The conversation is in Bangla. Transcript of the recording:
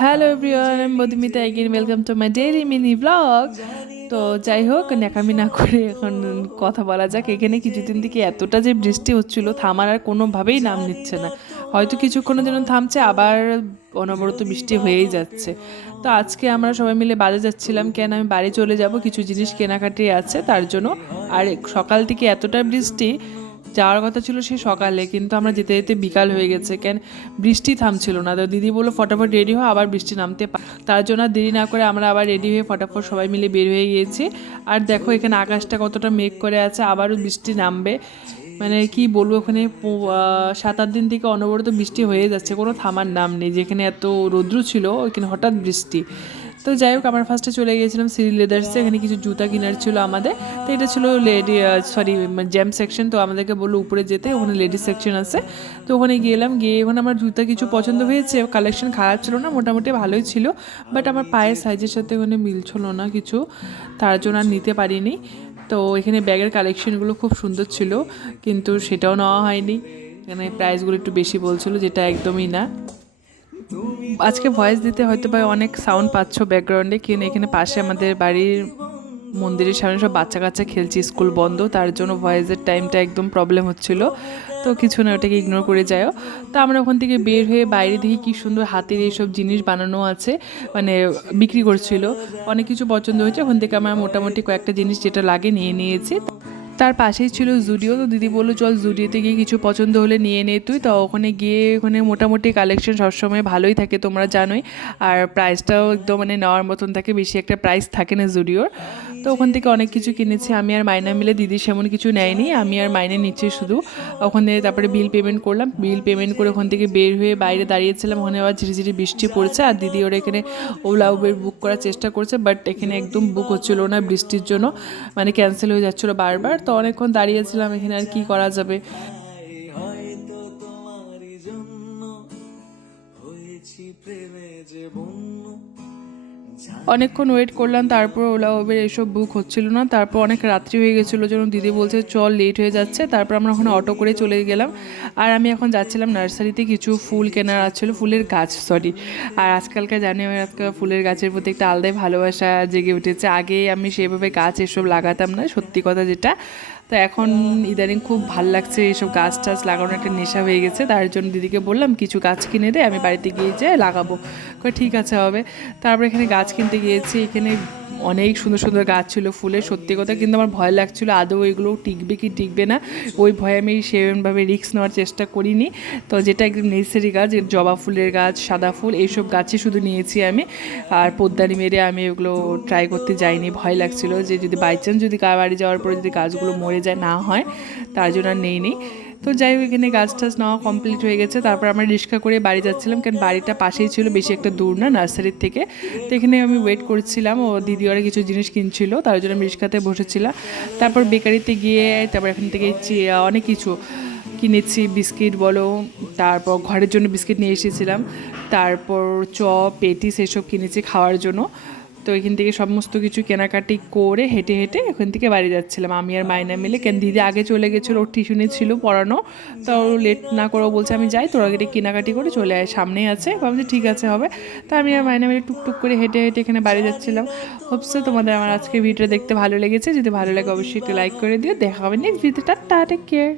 হ্যালো এভরিওয়ান, আমি Madhumita again, welcome to my daily mini blog. তো যাই হোক, ন্যাকামি না করে এখন কথা বলা যাক। এখানে কিছুদিন থেকে এতটা যে বৃষ্টি হচ্ছিল, থামার আর কোনোভাবেই নাম নিচ্ছে না। হয়তো কিছুক্ষণের জন্য থামছে, আবার অনবরত বৃষ্টি হয়েই যাচ্ছে। তো আজকে আমরা সবাই মিলে বাজার যাচ্ছিলাম, কেন আমি বাড়ি চলে যাব, কিছু জিনিস কেনাকাটি আছে তার জন্য। আর সকাল থেকে এতটা বৃষ্টি, যাওয়ার কথা ছিল সে সকালে, কিন্তু আমরা যেতে যেতে বিকাল হয়ে গেছে, কেন বৃষ্টি থামছিল না। তো দিদি বললো ফটাফট রেডি হও, আবার বৃষ্টি নামতে তার জন্য দেরি না করে আমরা আবার রেডি হয়ে ফটাফট সবাই মিলে বের হয়ে গিয়েছি। আর দেখো এখানে আকাশটা কতটা মেঘ করে আছে, আবারও বৃষ্টি নামবে। মানে কি বলবো, ওখানে 7-8 দিন থেকে অনবরত বৃষ্টি হয়ে যাচ্ছে, কোনো থামার নাম নেই। যেখানে এত রৌদ্র ছিল ওইখানে হঠাৎ বৃষ্টি। তো যাই হোক, আমরা ফার্স্টে চলে গিয়েছিলাম সিরি লেদার্সে, এখানে কিছু জুতা কেনার ছিল আমাদের। তো এটা ছিল লেডি জ্যাম সেকশন। তো আমাদেরকে বললো উপরে যেতে, ওখানে লেডিস সেকশন আছে। তো ওখানে গেলাম, গিয়ে ওখানে আমার জুতা কিছু পছন্দ হয়েছে, কালেকশন খারাপ ছিল না, মোটামুটি ভালোই ছিল। বাট আমার পায়ের সাইজের সাথে ওখানে মিলছিল না কিছু, তার জন্য আর নিতে পারিনি। তো এখানে ব্যাগের কালেকশনগুলো খুব সুন্দর ছিল, কিন্তু সেটাও নেওয়া হয়নি। এখানে প্রাইসগুলো একটু বেশি বলছিল, যেটা একদমই না। আজকে ভয়েস দিতে হয়তো বা অনেক সাউন্ড পাচ্ছ ব্যাকগ্রাউন্ডে, কিন্তু এখানে পাশে আমাদের বাড়ির মন্দিরের সামনে সব বাচ্চা কাচ্চা খেলছে, স্কুল বন্ধ, তার জন্য ভয়েসের টাইমটা একদম প্রবলেম হচ্ছিল। তো কিছু না, ওটাকে ইগনোর করে যাও। তো আমরা ওখান থেকে বের হয়ে বাইরে দেখি কি সুন্দর হাতের এইসব জিনিস বানানো আছে, মানে বিক্রি করছিল। অনেক কিছু পছন্দ হয়েছে, ওখান থেকে আমরা মোটামুটি কয়েকটা জিনিস যেটা লাগে নিয়ে নিয়েছি। তার পাশেই ছিল জুডিও। তো দিদি বললো চল জুডিওতে গিয়ে কিছু পছন্দ হলে নিয়ে নে তুই। তো ওখানে গিয়ে ওখানে মোটামুটি কালেকশন সবসময় ভালোই থাকে, তোমরা জানোই। আর প্রাইসটাও একদম মানে নেওয়ার মতন থাকে, বেশি একটা প্রাইস থাকে না জুডিওর। তো ওখান থেকে অনেক কিছু কিনেছি আমি আর মাইনা মিলে। দিদি সেমন কিছু নেয়নি, আমি আর মাইনে নিচ্ছি শুধু। ওখানে তারপরে বিল পেমেন্ট করলাম, বিল পেমেন্ট করে ওখান থেকে বের হয়ে বাইরে দাঁড়িয়েছিলাম। ওখানে আবার ঝিরিঝিরি বৃষ্টি পড়ছে, আর দিদি ওরা এখানে ওলা উবের বুক করার চেষ্টা করছে, বাট এখানে একদম বুক হচ্ছিল না বৃষ্টির জন্য, মানে ক্যান্সেল হয়ে যাচ্ছিলো বারবার। তো অনেকক্ষণ দাঁড়িয়েছিলাম এখানে, আর কি করা যাবে। অনেকক্ষণ ওয়েট করলাম, তারপর ওলা উবের এসব বুক হচ্ছিল না। তারপর অনেক রাত্রি হয়ে গেছিলো, যেন দিদি বলছে চল লেট হয়ে যাচ্ছে। তারপর আমরা ওখানে অটো করে চলে গেলাম। আর আমি এখন যাচ্ছিলাম নার্সারিতে, কিছু ফুল কেনার আছিল, ফুলের গাছ সরি। আর আজকালকার জানি আমি, আজকাল ফুলের গাছের প্রতি একটা আলাদাই ভালোবাসা জেগে উঠেছে। আগে আমি সেভাবে গাছ এসব লাগাতাম না, সত্যি কথা যেটা। তো এখন ইদানিং খুব ভাল লাগছে, এইসব গাছ টাছ লাগানোর একটা নেশা হয়ে গেছে। তার জন্য দিদিকে বললাম কিছু গাছ কিনে দে, আমি বাড়িতে গিয়ে যে লাগাবো। ঠিক আছে হবে। তারপর এখানে গাছ কিনতে গিয়েছি, এখানে অনেক সুন্দর সুন্দর গাছ ছিল ফুলের, সত্যি কথা। কিন্তু আমার ভয় লাগছিলো আদৌ এগুলো টিকবে কি টিকবে না, ওই ভয়ে আমি সেরকমভাবে রিস্ক নেওয়ার চেষ্টা করিনি। তো যেটা একদম নেসেসারি গাছ, জবা ফুলের গাছ, সাদা ফুল, এইসব গাছই শুধু নিয়েছি আমি। আর পোদ্দারি মেরে আমি ওগুলো ট্রাই করতে যাইনি, ভয় লাগছিলো যে যদি বাই চান্স যদি কার বাড়ি যাওয়ার পরে যদি গাছগুলো মরে যায় না হয়, তার জন্য আর নেইনি। তো যাই হোক, এখানে গাছ টাছ নেওয়া কমপ্লিট হয়ে গেছে। তারপর আমরা রিক্সা করে বাড়ি যাচ্ছিলাম, কারণ বাড়িটা পাশেই ছিল, বেশি একটা দূর না নার্সারির থেকে। তো এখানে আমি ওয়েট করছিলাম, ও দিদি ওরা কিছু জিনিস কিনছিল, তার জন্য আমি রিক্সাতে বসেছিলাম। তারপর বেকারিতে গিয়ে তারপর এখান থেকে অনেক কিছু কিনেছি, বিস্কিট বলো, তারপর ঘরের জন্য বিস্কিট নিয়ে এসেছিলাম। তারপর চপ পেটিস এসব কিনেছি খাওয়ার জন্য। তো এখান থেকে সমস্ত কিছু কেনাকাটি করে হেঁটে হেঁটে এখান থেকে বাড়ি যাচ্ছিলাম আমি আর মাইনা মিলে। কেন দিদি আগে চলে গেছিলো, ওর টিউশনি ছিল পড়ানো। তো লেট না করেও বলছে আমি যাই, তোরা আগে কেনাকাটি করে চলে আয়, সামনেই আছে। ভাবছি ঠিক আছে হবে। তো আমি আর মাইনা মিলে টুকটুক করে হেঁটে হেঁটে এখানে বাড়ি যাচ্ছিলাম। হোপসে তোমাদের আমার আজকে ভিডিও দেখতে ভালো লেগেছে, যদি ভালো লাগে অবশ্যই একটু লাইক করে দিও। দেখা হবে নেক্সট ভিডিওটা, টেক কেয়ার।